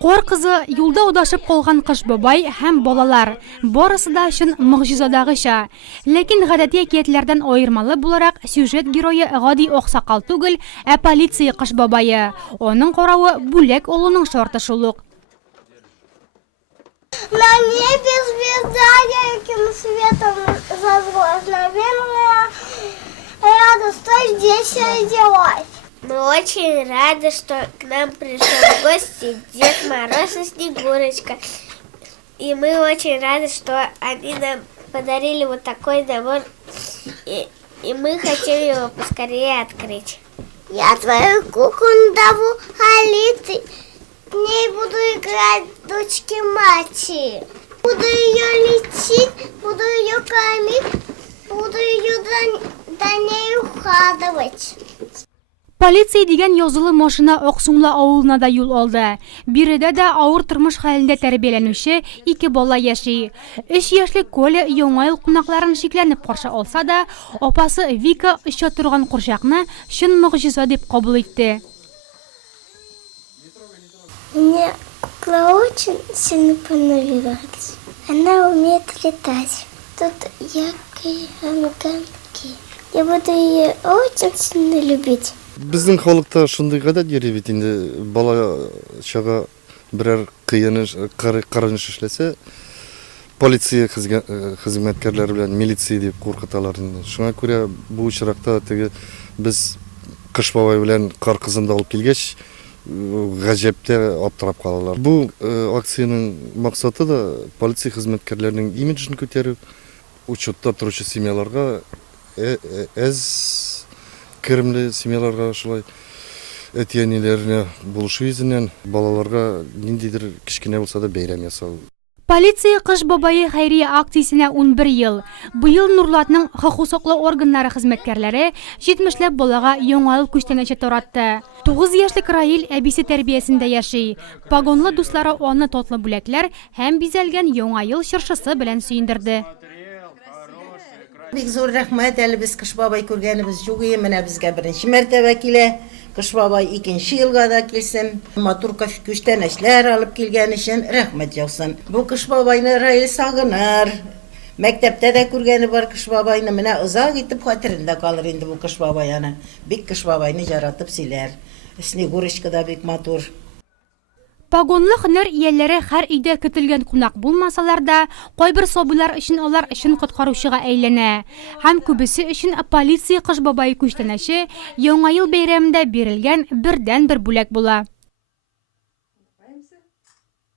Кор кызы юлда удашып калган кыш бабай һәм балалар. Барысы да өчен мөгъҗизадагыча. Ләкин гадәти әкиятләрдән аермалы буларак сюжет герое гади аксакал түгел, ә полиция кыш бабае. Аның каравы бүләк алуның шарты шул ук. На небе звезда ярким светом зажглась, рада, что здесь родилась. Мы очень рады, что к нам пришел в гости Дед Мороз и Снегурочка. И мы очень рады, что они нам подарили вот такой набор. И мы хотим его поскорее открыть. Я твою куклу назову Алитой. С ней буду играть дочки-матери. Буду ее лечить, буду ее кормить, буду ее до ней ухаживать. Полиция дигән язылы машина Аксумла авылына да юл алды. Биредә дә авыр тормыш хәлендә тәрбияләнүче 2 бала яши. 3 яшьлек Коля яңа ел кунакларын шикләнеп каршы алса да, апасы Вика оча торган курчакны чын мөгъҗиза дип кабул итте. Мне кукла очень сильно понравилась. Она умеет летать. Тут яркие огоньки. Я буду ее очень сильно любить. Біздің халықта шындай ғадат ері бит инде бала шаға бірер қарыныш эшлесе полиция хезмәткәрләре белән милиция дип куркыталар инде. Шуңа күрә бу очракта теге без кыш бабай белән кар кызын да алып килгәч гаҗәптә аптырап калалар. Бу акциянең максаты да полиция хезмәткәрләренең имиджын күтәрү, учетта торучы семьяларга керемле семьяларга шулай әтиәниләренә булышу йөзеннән балаларга ниндидер кичкенә булса да бәйрәм ясау. Полиция кыш бабайы хәйрия акциясенә 11 ел. Быел Нурлатның хокук саклау органнары хезмәткәрләре 70ләп балага яңа ел күчтәнәче таратты. 9 яшьлек Раил әбисе тәрбиясендә яши. Погонлы дуслары аны татлы бүләкләр һәм бизәлгән яңа ел чыршысы белән сөендерде. Бик зур рәхмәт, әле без кыш бабай күргәнебез юк, менә безгә беренче мәртәбә килә. Кыш бабай 2нче елга да килсен. Матур күчтәнәчләр алып килгән өчен рәхмәт яусын. Бу кыш бабайны Раил сагыныр. Мәктәптә дә күргәне бар кыш бабайны, менә озак итеп хәтерендә калыр инде бу кыш бабай аны. Бик кыш бабайны яратып сөйләр. Снегурочка да бик матур. Погонлы һөнәр ияләре һәр өйдә көтелгән кунак булмасалар да, кайбер сабыйлар өчен алар өчен коткаручыга әйләнә. Һәм күбесе өчен полиция кыш бабай күчтәнәче яңа ел бәйрәмендә бирелгән бердән-бер бүләк була.